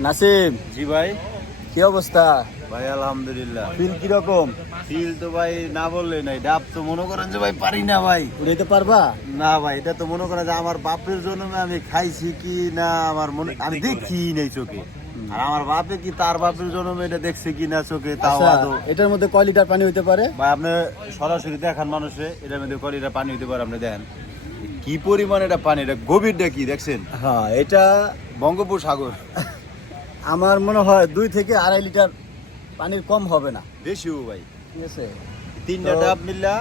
নাসিম, জি ভাই। কি অবস্থা ভাই আলহামদুলিল্লাহ। ফিল কিরকম? ফিল তো ভাই না বললে নাই, ডাব তো মনে করেন যে ভাই পারি না ভাই। উড়াইতে পারবা? না ভাই, এটা তো মনে করেন যে আমার বাপের জন্মে আমি খাইছি কি না আমার মনে, আমি দেখি নাই চোখে। আর আমার বাপে কি তার বাপের জন্মে এটা দেখছে কি না চোখে তাও আচ্ছা, আদৌ। এটার মধ্যে কয় লিটার পানি হইতে পারে? ভাই আপনি সরাসরি দেখান মানুষে, এটার মধ্যে কয় লিটার পানি হইতে পারে আপনি দেখেন কি পরিমাণ এটা পানি, এটা গভীরটা কি দেখছেন? হ্যাঁ, এটা বঙ্গোপসাগর। আমার মনে হয় 2 থেকে 2.5 লিটার পানির কম হবে না। বেশিও ভাই। ঠিক আছে, তিনটা তো- ডাব মিললা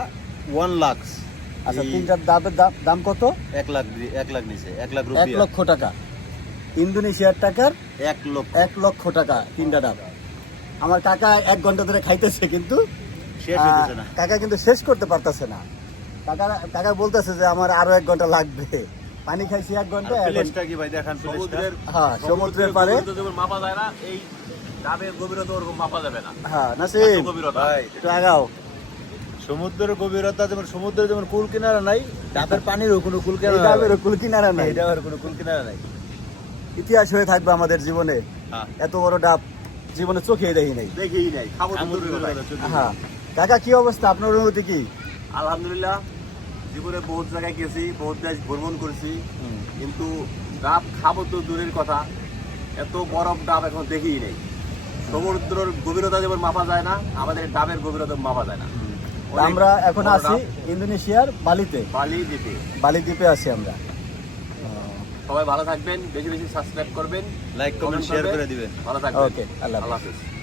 1 লাখ। আচ্ছা, তিনটার দাম কত? 1 লাখ, 1 লাখ নিচে, 1 লাখ 1 রুপিয়া। লক্ষ টাকা, ইন্দোনেশিয়ার টাকার 1 লক্ষ 1 লক্ষ টাকা তিনটা ডাব। আমার কাকা 1 ঘন্টা ধরে খাইতেছে, কিন্তু শেষ হইতেছে না। কাকা কিন্তু শেষ করতে পারতেছে না। কাকা বলতেছে যে আমার আরো 1 ঘন্টা লাগবে। পানি খাইছি 1 ঘন্টা। প্লেসটা কি ভাই দেখান, প্লেসটা। হ্যাঁ, সমুদ্রের পারে। মাপা যায় না, এই ডাবের গভীরতা ওরকম মাপা যাবে না। হ্যাঁ নাসিম, গভীরতা ভাই একটু আগাও। সমুদ্রের গভীরতা যেমন, সমুদ্রের যেমন কুল কিনারা নাই, ডাবের পানিরও কোনো কুল এই কিনারা ডাবের নাই। কুল কিনারা নাই। এই ডাবের কোনো কুল কিনারা নাই। ইতিহাস হয়ে থাকবে আমাদের জীবনে। হ্যাঁ, এত বড় ডাব জীবনে চোখে দেখি নাই। দেখেই নাই, খাবো তো সমুদ্রের দূরের কথা। গভীরতা চোখে হ্যাঁ কাকা, কি অবস্থা? আপনার অনুভূতি কি? আলহামদুলিল্লাহ, জীবনে বহুত জায়গায় গেছি, বহুত দেশ ভ্রমণ করছি, কিন্তু ডাব খাবো তো দূরের কথা, এত বরফ ডাব এখন দেখেই নেই। সমুদ্রের গভীরতা যেমন মাপা যায় না, আমাদের ডাবের গভীরতা মাপা যায় না। অনেক আমরা এখন বড় আছি ডাব, ইন্দোনেশিয়ার বালিতে। বালি দ্বীপে। বালি দ্বীপে আছি আমরা। সবাই ভালো থাকবেন, বেশি বেশি সাবস্ক্রাইব করবেন, লাইক কমেন্ট শেয়ার করে দিবেন। ভালো থাকবেন। ওকে, আল্লাহ হাফেজ। আল্লাহ হাফেজ।